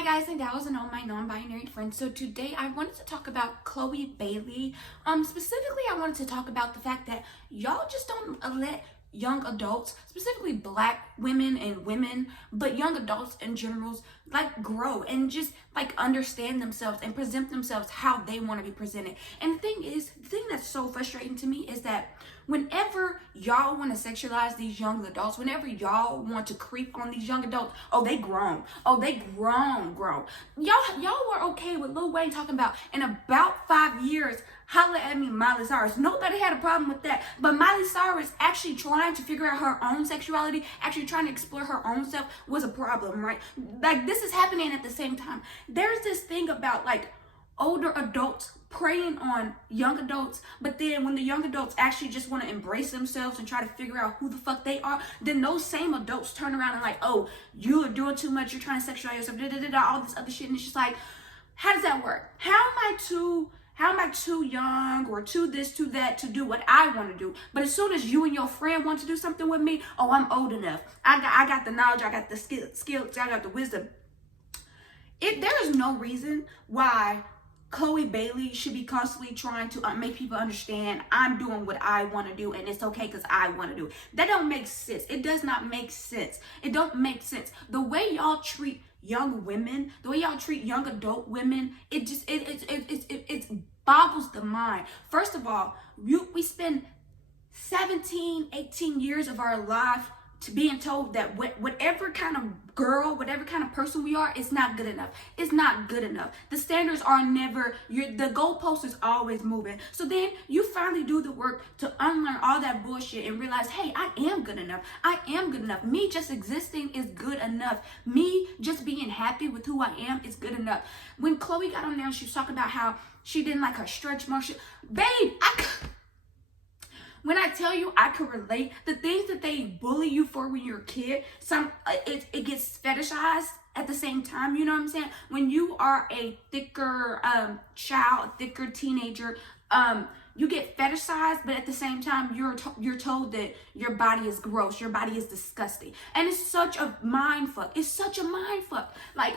Hi guys and gals and all my non-binary friends. So today I wanted to talk about Chloe Baliey. Specifically I wanted to talk about the fact that y'all just don't let young adults, specifically black women and women, but young adults in general, like grow and just like understand themselves and present themselves how they want to be presented. And the thing that's so frustrating to me is that whenever y'all want to sexualize these young adults, whenever y'all want to creep on these young adults, oh, they grown. Oh, they grown. Y'all were okay with Lil Wayne talking about in about 5 years, holla at me, Miley Cyrus. Nobody had a problem with that. But Miley Cyrus actually trying to figure out her own sexuality, actually trying to explore her own self was a problem, right? Like, this is happening at the same time. There's this thing about like older adults preying on young adults, but then when the young adults actually just want to embrace themselves and try to figure out who the fuck they are, then those same adults turn around and like, oh, you are doing too much, you're trying to sexualize yourself, all this other shit. And it's just like, how does that work? How am I too young or too this, too that to do what I want to do? But as soon as you and your friend want to do something with me, oh, I'm old enough. I got the knowledge, I got the skills, I got the wisdom. There is no reason why Chloe Baliey should be constantly trying to make people understand I'm doing what I want to do and it's okay because I want to do it. That don't make sense. It does not make sense. It don't make sense. The way y'all treat young women, the way y'all treat young adult women, it boggles the mind. First of all, we spend 17, 18 years of our life to being told that whatever kind of girl, whatever kind of person we are, it's not good enough. It's not good enough. The standards are never, the goalpost is always moving. So then you finally do the work to unlearn all that bullshit and realize, hey, I am good enough. I am good enough. Me just existing is good enough. Me just being happy with who I am is good enough. When Chloe got on there and she was talking about how she didn't like her stretch marks, babe, when I tell you I could relate, the things that they bully you for when you're a kid, it gets fetishized at the same time, you know what I'm saying? When you are a thicker child, thicker teenager, you get fetishized, but at the same time, you're told that your body is gross, your body is disgusting. And it's such a mind fuck. It's such a mind fuck. Like,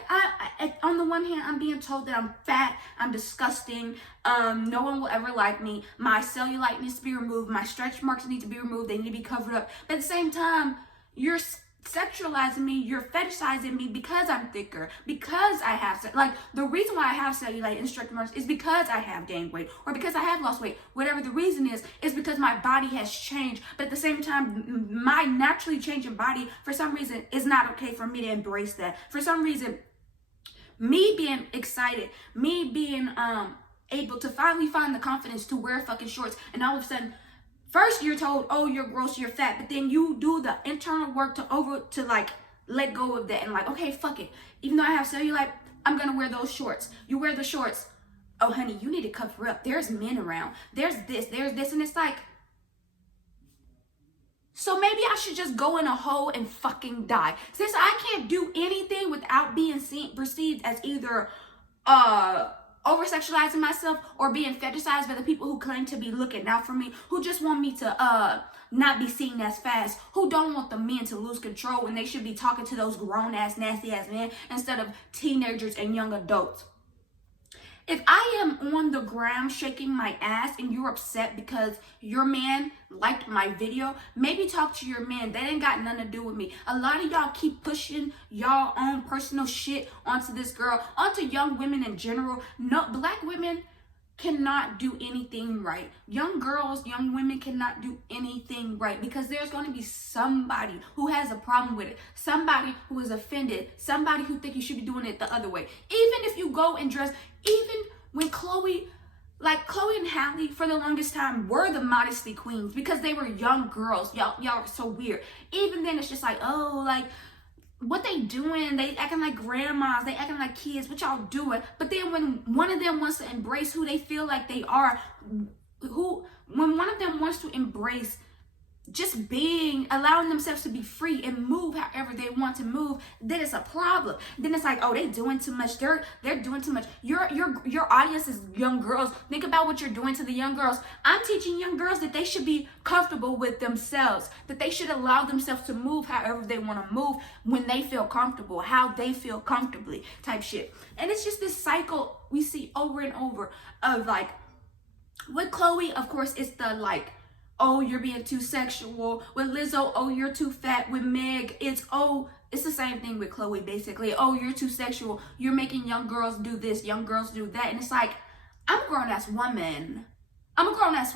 on the one hand, I'm being told that I'm fat, I'm disgusting, no one will ever like me, my cellulite needs to be removed, my stretch marks need to be removed, they need to be covered up. But at the same time, you're sexualizing me, you're fetishizing me because I'm thicker, because I have, like, the reason why I have cellulite and stretch marks is because I have gained weight or because I have lost weight. Whatever the reason is because my body has changed. But at the same time, my naturally changing body, for some reason, is not okay for me to embrace that. For some reason, me being excited, me being able to finally find the confidence to wear fucking shorts, and all of a sudden, first you're told, oh, you're gross, you're fat, but then you do the internal work to like let go of that and like, okay, fuck it. Even though I have cellulite, I'm gonna wear those shorts. You wear the shorts. Oh, honey, you need to cover up. There's men around. There's this, and it's like, so maybe I should just go in a hole and fucking die. Since I can't do anything without being perceived as either over-sexualizing myself or being fetishized by the people who claim to be looking out for me, who just want me to not be seen as fast, who don't want the men to lose control when they should be talking to those grown-ass, nasty-ass men instead of teenagers and young adults. If I am on the ground shaking my ass and you're upset because your man liked my video, maybe talk to your man. That ain't got nothing to do with me. A lot of y'all keep pushing y'all own personal shit onto this girl, onto young women in general. No, black women cannot do anything right. Young girls, young women cannot do anything right because there's going to be somebody who has a problem with it, somebody who is offended, somebody who think you should be doing it the other way. Even if you go and dress, even when Chloe and Halle for the longest time were the modesty queens because they were young girls. Y'all are so weird. Even then it's just like, oh, like, what they doing? They acting like grandmas. They acting like kids. What y'all doing? But then when one of them wants to embrace who they feel like they are, when one of them wants to embrace just allowing themselves to be free and move however they want to move, then it's a problem. Then it's like, oh, they doing too much. They're doing too much. Your audience is young girls. Think about what you're doing to the young girls. I'm teaching young girls that they should be comfortable with themselves, that they should allow themselves to move however they want to move when they feel comfortable, how they feel comfortably type shit. And it's just this cycle we see over and over of like, with Chloe, of course, it's the like, oh, you're being too sexual. With Lizzo, oh, you're too fat. With Meg, it's the same thing with Chloe, basically. Oh, you're too sexual. You're making young girls do this, young girls do that. And it's like, I'm a grown-ass woman. I'm a grown-ass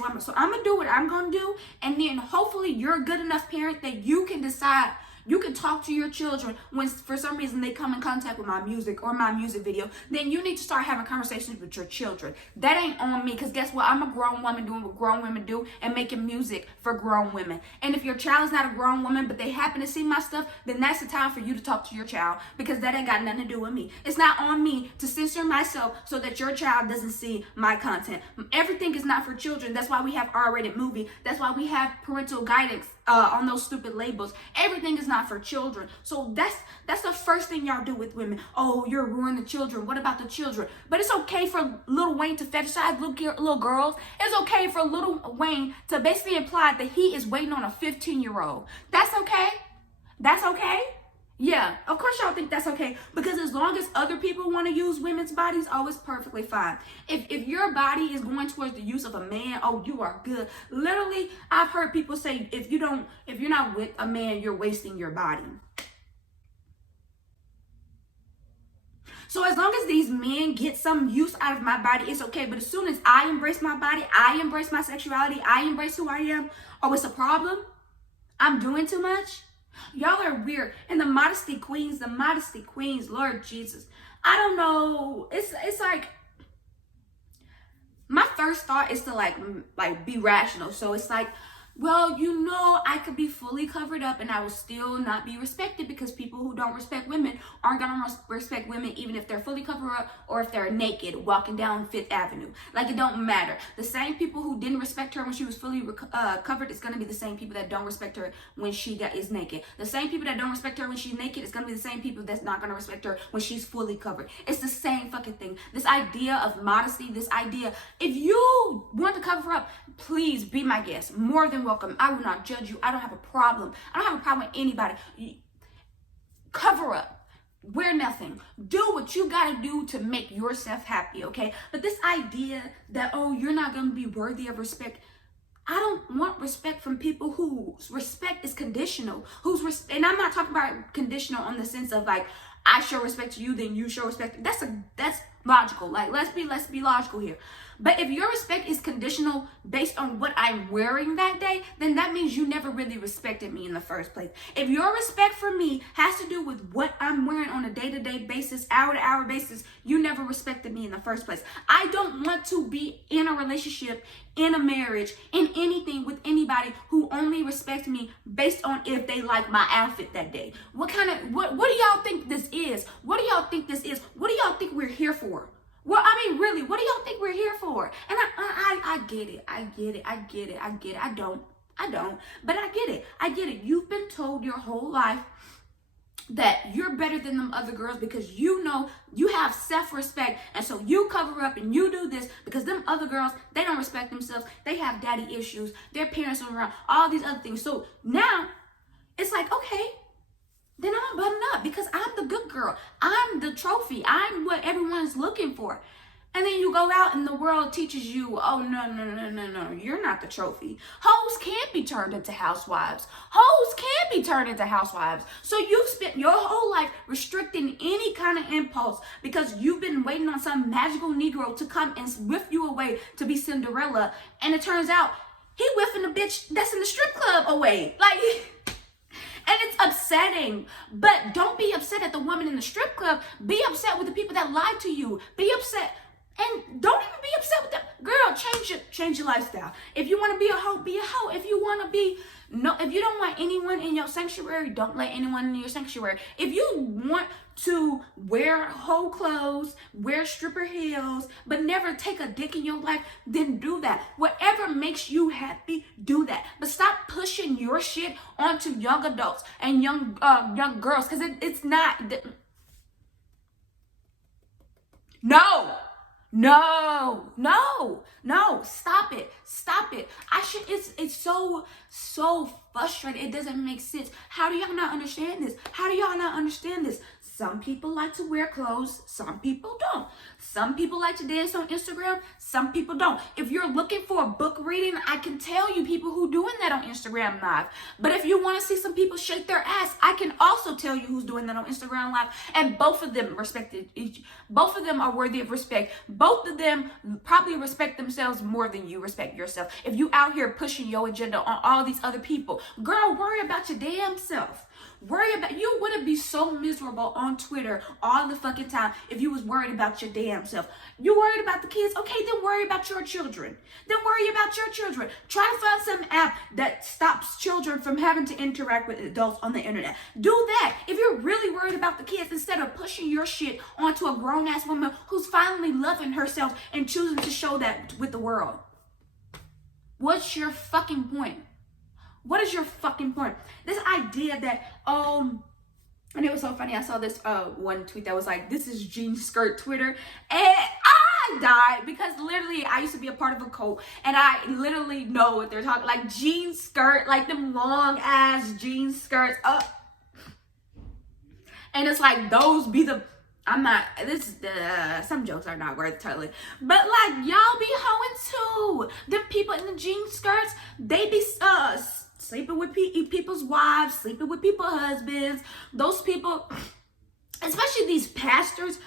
woman. So I'm going to do what I'm going to do. And then hopefully you're a good enough parent that you can decide. You can talk to your children when for some reason they come in contact with my music or my music video. Then you need to start having conversations with your children. That ain't on me, because guess what? I'm a grown woman doing what grown women do and making music for grown women. And if your child is not a grown woman, but they happen to see my stuff, then that's the time for you to talk to your child, because that ain't got nothing to do with me. It's not on me to censor myself so that your child doesn't see my content. Everything is not for children. That's why we have R-rated movie. That's why we have parental guidance on those stupid labels. Everything is not for children. So that's the first thing y'all do with women. Oh, you're ruining the children. What about the children? But it's okay for Lil Wayne to fetishize little girls. It's okay for Lil Wayne to basically imply that he is waiting on a 15-year-old. That's okay. That's okay. Yeah, of course y'all think that's okay, because as long as other people want to use women's bodies, oh, it's perfectly fine. If your body is going towards the use of a man, oh, you are good. Literally, I've heard people say, if you're not with a man, you're wasting your body. So as long as these men get some use out of my body, it's okay. But as soon as I embrace my body, I embrace my sexuality, I embrace who I am, oh, it's a problem? I'm doing too much? Y'all are weird. And the modesty queens, Lord Jesus. I don't know. It's like, my first thought is to like be rational. So it's like, well, you know, I could be fully covered up and I will still not be respected, because people who don't respect women aren't gonna respect women even if they're fully covered up or if they're naked walking down Fifth Avenue. Like, it don't matter. The same people who didn't respect her when she was fully covered is gonna be the same people that don't respect her when she is naked. The same people that don't respect her when she's naked is gonna be the same people that's not gonna respect her when she's fully covered. It's the same fucking thing. This idea of modesty, this idea, if you want to cover up, please be my guest. More than welcome. I will not judge you. I don't have a problem. I don't have a problem with anybody. Cover up. Wear nothing. Do what you gotta do to make yourself happy, okay? But this idea that, oh, you're not gonna be worthy of respect, I don't want respect from people whose respect is conditional. And I'm not talking about conditional on the sense of like, I show respect to you, then you show respect. That's logical. Like, let's be logical here. But if your respect is conditional based on what I'm wearing that day, then that means you never really respected me in the first place. If your respect for me has to do with what I'm wearing on a day-to-day basis, hour-to-hour basis, you never respected me in the first place. I don't want to be in a relationship, in a marriage, in anything with anybody who only respects me based on if they like my outfit that day. What do y'all think this is? What do y'all think this is? What do y'all think we're here for? Well, I mean, really, what do y'all think we're here for? And I get it. I don't, but I get it. You've been told your whole life that you're better than them other girls because you know you have self-respect, and so you cover up and you do this because them other girls, they don't respect themselves. They have daddy issues. Their parents are around, all these other things. So now it's like, okay, then I'm gonna button up because I'm the good girl. I'm the trophy. I'm what everyone's looking for. And then you go out and the world teaches you, oh, no, you're not the trophy. Hoes can't be turned into housewives. So you've spent your whole life restricting any kind of impulse because you've been waiting on some magical Negro to come and whiff you away to be Cinderella. And it turns out he whiffing the bitch that's in the strip club away. Like... And it's upsetting, but don't be upset at the woman in the strip club. Be upset with the people that lied to you. Be upset And don't even be upset with them. Girl, change your lifestyle. If you want to be a hoe, be a hoe. If you want to be if you don't want anyone in your sanctuary, don't let anyone in your sanctuary. If you want to wear hoe clothes, wear stripper heels, but never take a dick in your life, then do that. Whatever makes you happy, do that. But stop pushing your shit onto young adults and young girls, because it's not. No, stop it. It's so frustrating. It doesn't make sense. How do y'all not understand this? Some people like to wear clothes, some people don't. Some people like to dance on Instagram, some people don't. If you're looking for a book reading, I can tell you people who doing that on Instagram Live. But if you want to see some people shake their ass, I can also tell you who's doing that on Instagram Live. And both of them both of them are worthy of respect. Both of them probably respect themselves more than you respect yourself. If you out here pushing your agenda on all these other people, girl, worry about your damn self. You wouldn't be so miserable on Twitter all the fucking time if you was worried about your damn self. You worried about the kids? Okay, then worry about your children. Try to find some app that stops children from having to interact with adults on the internet. Do that. If you're really worried about the kids, instead of pushing your shit onto a grown-ass woman who's finally loving herself and choosing to show that with the world. What's your fucking point? What is your fucking point? This idea that, and it was so funny. I saw this one tweet that was like, this is jean skirt Twitter. And I died because literally I used to be a part of a cult and I literally know what they're talking, like jean skirt, like them long ass jean skirts up. And it's like, those be the, some jokes are not worth telling, but like, y'all be hoeing too. Them people in the jean skirts, they be sleeping with people's wives, sleeping with people's husbands. Those people, especially these pastors.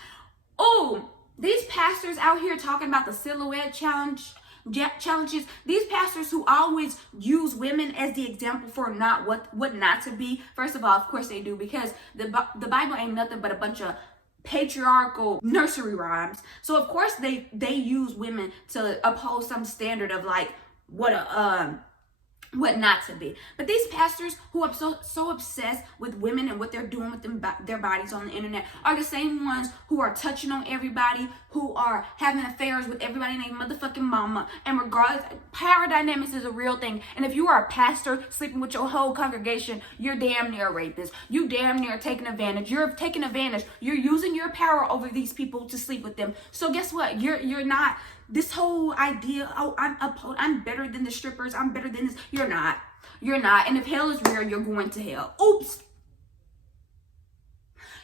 Oh, these pastors out here talking about the silhouette challenges. These pastors who always use women as the example for what not to be. First of all, of course they do, because the Bible ain't nothing but a bunch of patriarchal nursery rhymes. So of course they use women to uphold some standard of like what not to be. But these pastors who are so obsessed with women and what they're doing with their bodies on the internet are the same ones who are touching on everybody, who are having affairs with everybody named motherfucking mama. And regardless, power dynamics is a real thing. And if you are a pastor sleeping with your whole congregation, you're damn near a rapist. You damn near taking advantage. You're taking advantage. You're using your power over these people to sleep with them. So guess what? You're not. This whole idea, I'm better than the strippers, I'm better than this. You're not. And if hell is real, you're going to hell. Oops.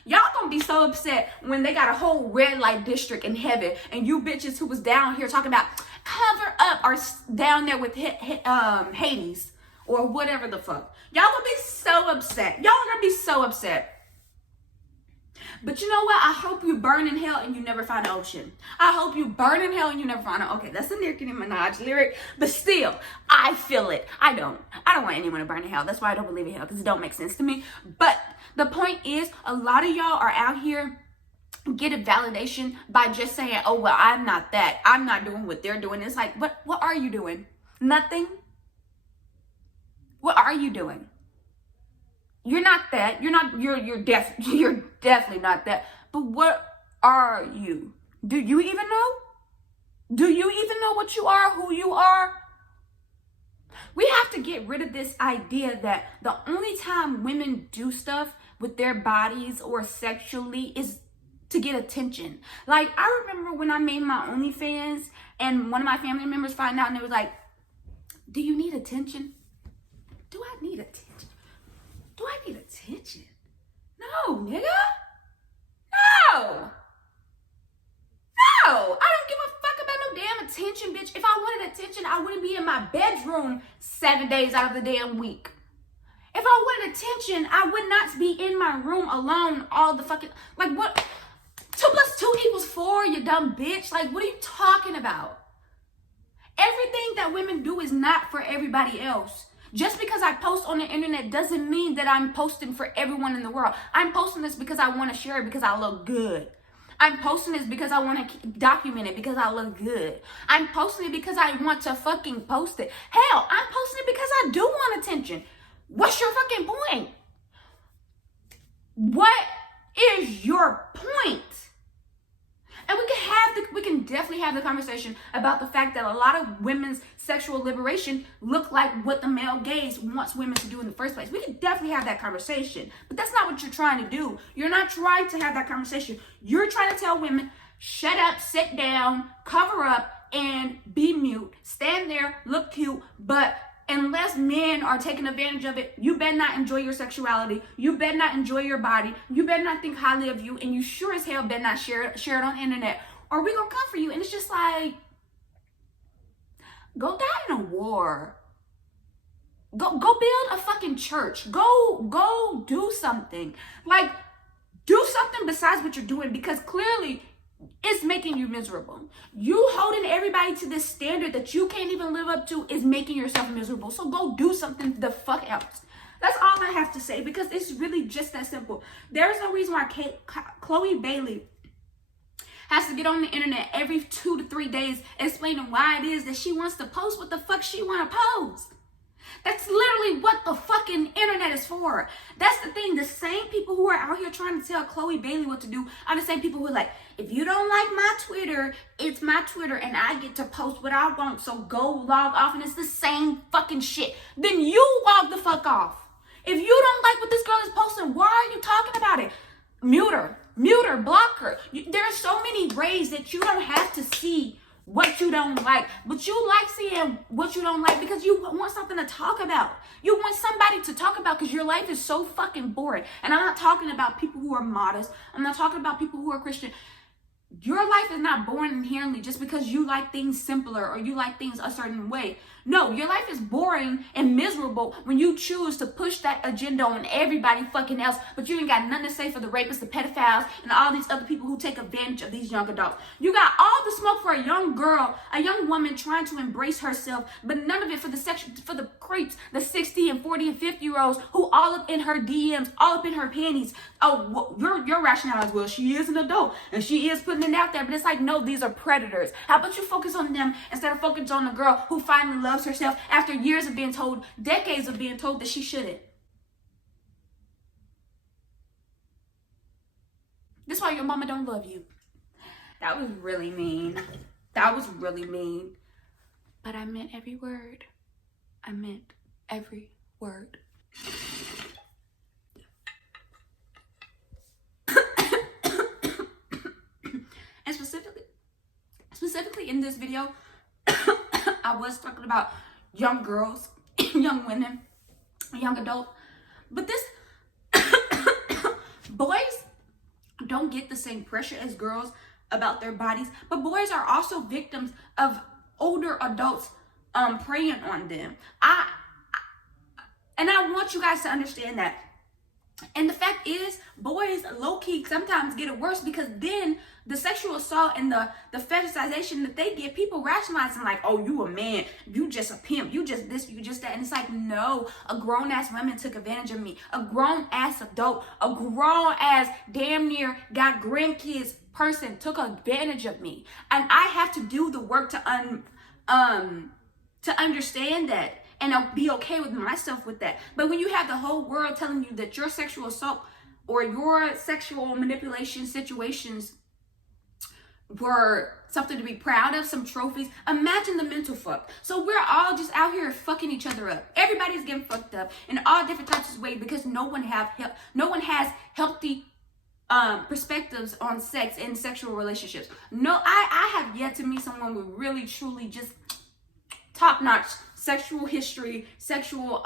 Y'all gonna be so upset when they got a whole red light district in heaven, and you bitches who was down here talking about cover up are down there with Hades or whatever the fuck. Y'all gonna be so upset. But you know what? I hope you burn in hell and you never find an ocean. I hope you burn in hell and you never find an ocean. Okay, that's a Nicki Minaj lyric. But still, I feel it. I don't want anyone to burn in hell. That's why I don't believe in hell, because it don't make sense to me. But the point is, a lot of y'all are out here getting validation by just saying, oh, well, I'm not that. I'm not doing what they're doing. It's like, what are you doing? Nothing? What are you doing? You're not that. You're definitely not that. But what are you? Do you even know? Do you even know what you are, who you are? We have to get rid of this idea that the only time women do stuff with their bodies or sexually is to get attention. Like, I remember when I made my OnlyFans and one of my family members found out and they was like, do you need attention? Do I need attention? Do I need attention? No, nigga. No. I don't give a fuck about no damn attention, bitch. If I wanted attention, I wouldn't be in my bedroom 7 days out of the damn week. If I wanted attention, I would not be in my room alone all the fucking, like, what? 2 + 2 = 4, you dumb bitch. Like, what are you talking about? Everything that women do is not for everybody else. Just because I post on the internet doesn't mean that I'm posting for everyone in the world. I'm posting this because I want to share it because I look good. I'm posting this because I want to document it because I look good. I'm posting it because I want to fucking post it. Hell, I'm posting it because I do want attention. What's your fucking point? What is your point? And we can definitely have the conversation about the fact that a lot of women's sexual liberation look like what the male gaze wants women to do in the first place. We can definitely have that conversation, but that's not what you're trying to do. You're not trying to have that conversation. You're trying to tell women, shut up, sit down, cover up, and be mute. Stand there, look cute, but unless men are taking advantage of it, you better not enjoy your sexuality. You better not enjoy your body. You better not think highly of you. And you sure as hell better not share it on the internet. Or we gonna come for you. And it's just like, go die in a war. Go build a fucking church. Go do something. Like, do something besides what you're doing, because clearly it's making you miserable. You holding everybody to this standard that you can't even live up to is making yourself miserable. So go do something the fuck else. That's all I have to say, because it's really just that simple. There's no reason why Chloe Baliey has to get on the internet every 2 to 3 days explaining why it is that she wants to post what the fuck she want to post. That's literally what the fucking internet is for. That's the thing. The same people who are out here trying to tell Chloe Baliey what to do are the same people who are like, if you don't like my Twitter, it's my Twitter and I get to post what I want, so go log off. And it's the same fucking shit. Then you log the fuck off. If you don't like what this girl is posting, why are you talking about it? Mute her, block her. There are so many ways that you don't have to see what you don't like, but you like seeing what you don't like because you want something to talk about. You want somebody to talk about because your life is so fucking boring. And I'm not talking about people who are modest. I'm not talking about people who are Christian. Your life is not boring inherently just because you like things simpler or you like things a certain way. No, your life is boring and miserable when you choose to push that agenda on everybody fucking else, but you ain't got nothing to say for the rapists, the pedophiles, and all these other people who take advantage of these young adults. You got all the smoke for a young girl, a young woman trying to embrace herself, but none of it for the creeps, the 60 and 40 and 50-year-olds who all up in her DMs, all up in her panties. Oh, well, your rationale is, well, she is an adult and she is putting it out there, but it's like, no, these are predators. How about you focus on them instead of focusing on the girl who finally loves herself after years of being told, decades of being told that she shouldn't. This is why your mama don't love you. That was really mean. That was really mean. But I meant every word. I meant every word. And specifically in this video, I was talking about young girls, young women, young adults. But this, boys don't get the same pressure as girls about their bodies, but boys are also victims of older adults preying on them. And I want you guys to understand that. And the fact is, boys low-key sometimes get it worse, because then the sexual assault and the fetishization that they get, people rationalizing like, oh, you a man, you just a pimp, you just this, you just that. And it's like, no, a grown-ass woman took advantage of me. A grown-ass adult, a grown-ass damn near got grandkids person took advantage of me. And I have to do the work to understand that. And I'll be okay with myself with that. But when you have the whole world telling you that your sexual assault or your sexual manipulation situations were something to be proud of, some trophies, imagine the mental fuck. So we're all just out here fucking each other up. Everybody's getting fucked up in all different types of ways because no one has healthy perspectives on sex and sexual relationships. No, I have yet to meet someone with really, truly just top-notch sexual history, sexual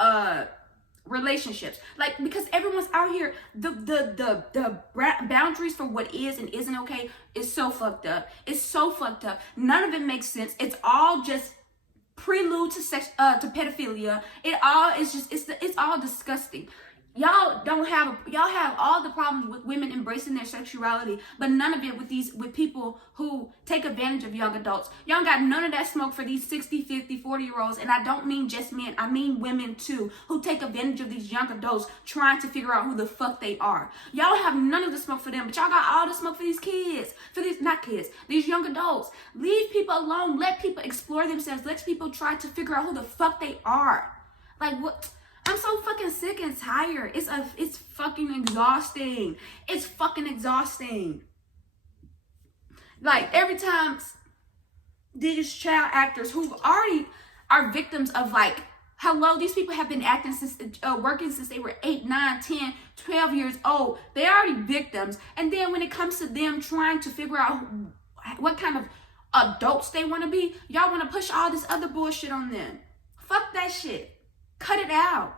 relationships. Like, because everyone's out here, the boundaries for what is and isn't okay is so fucked up. It's so fucked up. None of it makes sense. It's all just prelude to pedophilia. It all is just, it's all disgusting. y'all have all the problems with women embracing their sexuality, but none of it with people who take advantage of young adults. Y'all got none of that smoke for these 60, 50, 40-year-olds, and I don't mean just men, I mean women too, who take advantage of these young adults trying to figure out who the fuck they are. Y'all have none of the smoke for them, but y'all got all the smoke for these kids, these young adults. Leave people alone. Let people explore themselves. Let people try to figure out who the fuck they are. Like, what? I'm so fucking sick and tired. It's fucking exhausting. It's fucking exhausting. Like, every time these child actors who already are victims of, like, hello, these people have been acting since, working since they were 8, 9, 10, 12 years old. They're already victims. And then when it comes to them trying to figure out what kind of adults they want to be, y'all want to push all this other bullshit on them. Fuck that shit. Cut it out.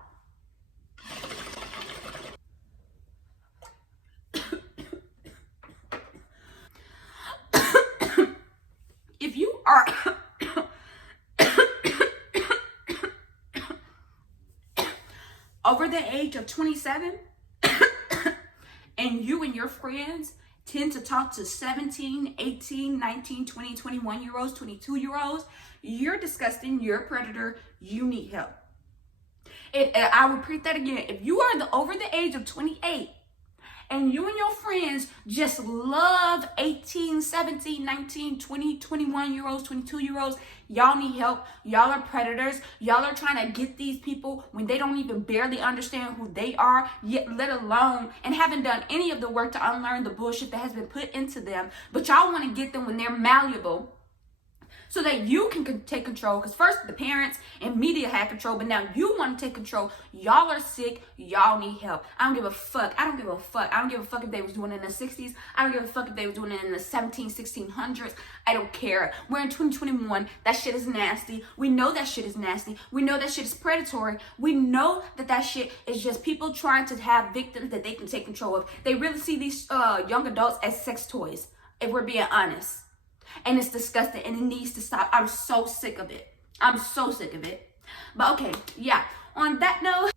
If you are over the age of 27 and you and your friends tend to talk to 17, 18, 19, 20, 21-year-olds, 22-year-olds, you're disgusting, you're a predator, you need help. I will repeat that again. If you are over the age of 28 and you and your friends just love 18, 17, 19, 20, 21-year-olds, 22-year-olds, y'all need help. Y'all are predators. Y'all are trying to get these people when they don't even barely understand who they are, yet let alone, and haven't done any of the work to unlearn the bullshit that has been put into them. But y'all want to get them when they're malleable, so that you can take control. Because first the parents and media had control, but now you want to take control. Y'all are sick. Y'all need help. I don't give a fuck. I don't give a fuck. I don't give a fuck if they was doing it in the 60s. I don't give a fuck if they was doing it in the 1600s. I don't care. We're in 2021. That shit is nasty. We know that shit is nasty. We know that shit is predatory. We know that shit is just people trying to have victims that they can take control of. They really see these young adults as sex toys, if we're being honest. And it's disgusting and it needs to stop. I'm so sick of it. I'm so sick of it. But okay, yeah. On that note,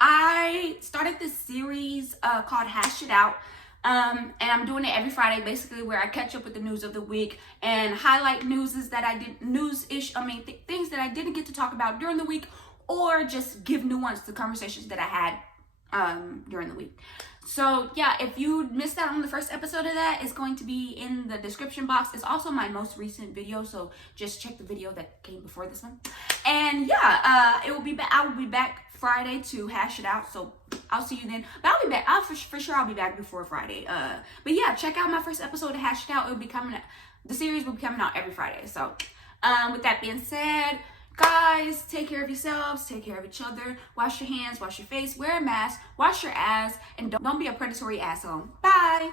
I started this series called Hash It Out. And I'm doing it every Friday, basically, where I catch up with the news of the week and highlight things that I didn't get to talk about during the week, or just give nuance to conversations that I had during the week. So yeah, if you missed out on the first episode of that, it's going to be in the description box. It's also my most recent video, so just check the video that came before this one. And yeah, I will be back Friday to hash it out. So I'll see you then. But I'll be back. For sure I'll be back before Friday. But yeah, check out my first episode of Hash It Out. It'll be coming. The series will be coming out every Friday. So with that being said, guys, take care of yourselves, take care of each other, wash your hands, wash your face, wear a mask, wash your ass, and don't be a predatory asshole. Bye.